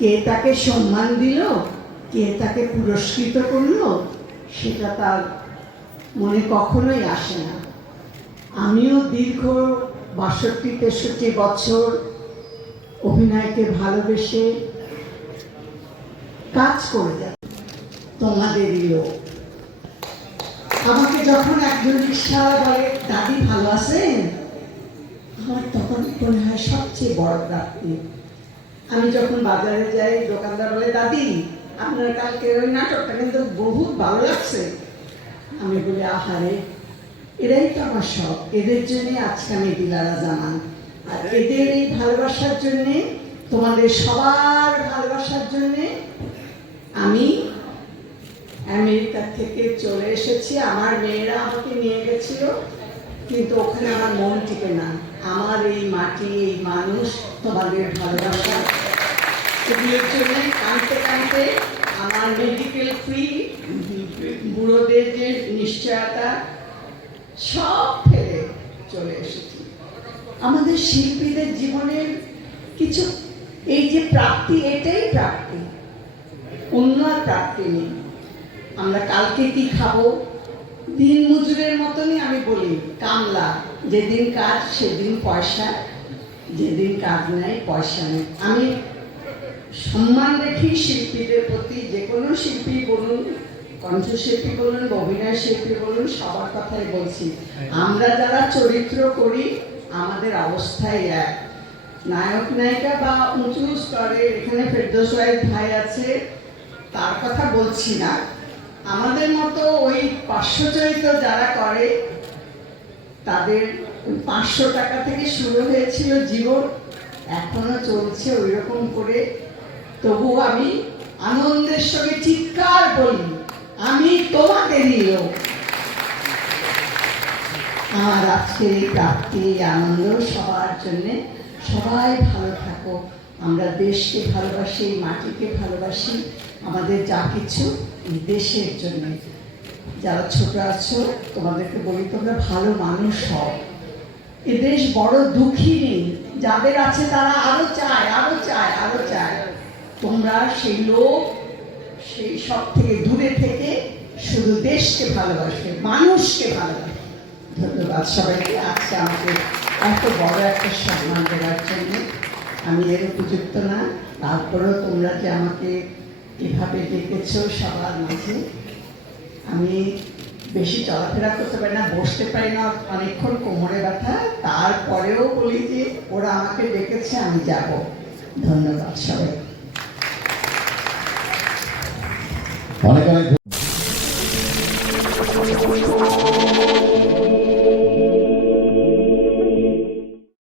কে তাকে সম্মান দিল, কে তাকে পুরস্কৃত করল, সেটা তার মনে কখনোই আসে না। আমিও দীর্ঘ বাষট্টি, তেষট্টি বছর অভিনয়কে ভালোবেসে কাজ করে যায় তোমাদেরই লোক আমাকে যখন একজন রিক্সা বলে, দাদি ভালো আছেন? আমার তখন মনে হয় সবচেয়ে বড় প্রাপ্তি আমি যখন বাজারে যাই, দোকানদার বলে, দাদি, আপনার কালকে ওই নাটকটা কিন্তু বহুত ভালো লাগছে। আমি বলি, আহারে, এরাই তো আমার সব এদের জন্যে আজকে আমি দিলারা জানান আর এদের এই ভালোবাসার জন্যে, তোমাদের সবার ভালোবাসার জন্যে আমি আমেরিকা থেকে চলে এসেছি। আমার মেয়েরা আমাকে নিয়ে গেছিল। কিন্তু ওখানে আমার মন টিকে না। আমার এই মাটি, এই মানুষ তোমাদের ভালোবাসা। এগুলোর জন্য কাঁদতে কাঁদতে আমার মেডিকেল ফ্রি বুড়োদের যে নিশ্চয়তা, সব ফেলে চলে এসেছি। আমাদের শিল্পীদের জীবনের কিছু, এই যে প্রাপ্তি, এটাই প্রাপ্তি। অন্য আর প্রাপ্তি নেই। আমরা কালকে কি খাব? দিন মজুরের মতনই আমি বলি, কামলা। যেদিন কাজ, সেদিন পয়সা। যেদিন কাজ নেই, পয়সা নেই। আমি সম্মান রেখি শিল্পীদের প্রতি, যে কোনো শিল্পী বলুন, কণ্ঠশিল্পী বলুন, অভিনয় শিল্পী বলুন, সবার কথাই বলছি। আমরা যারা চরিত্র করি, আমাদের অবস্থাই এক। নায়ক, নায়িকা বা উঁচু স্তরে, এখানে ফেরদৌস ভাই আছে, তার কথা বলছি না। আমাদের মতো ওই পার্শ্ব চরিত্র যারা করে, তাদের পাঁচশো টাকা থেকে শুরু হয়েছিল জীবন, এখনও চলছে ওই রকম করে। তবু আমি আনন্দের সঙ্গে চিৎকার বলি, আমি তোমাকে লোক আমার আজকের এই প্রাপ্তি আনন্দ সবার জন্যে সবাই ভালো থাকো। আমরা দেশকে ভালোবাসি, মাটিকে ভালোবাসি, আমাদের যা কিছু দেশের জন্য। যারা ছোট আছো, তোমাদেরকে বলি তোমরা ভালো মানুষ হও। এ দেশ বড় দুঃখী নেই। যাদের আছে তারা আরও চায় আরও চায় আরও চায়। তোমরা সেই লোক, সেই সব থেকে দূরে থেকে শুধু দেশকে ভালোবাসবে, মানুষকে ভালোবাসবে। ধন্যবাদ সবাইকে। আজকে আমাকে এত বড় একটা সম্মান। আমি এর উপযুক্ত না, তারপরেও তোমরা যে আমাকে এভাবে দেখেছ সবার মাঝে, আমি বেশি চলাফেরা করতে পারি না, বসতে পারি না, অনেকক্ষণ কোমরে ব্যথা, তারপরেও বলি যে ওরা আমাকে ডেকেছে, আমি যাব। ধন্যবাদ সবাই অনেক অনেক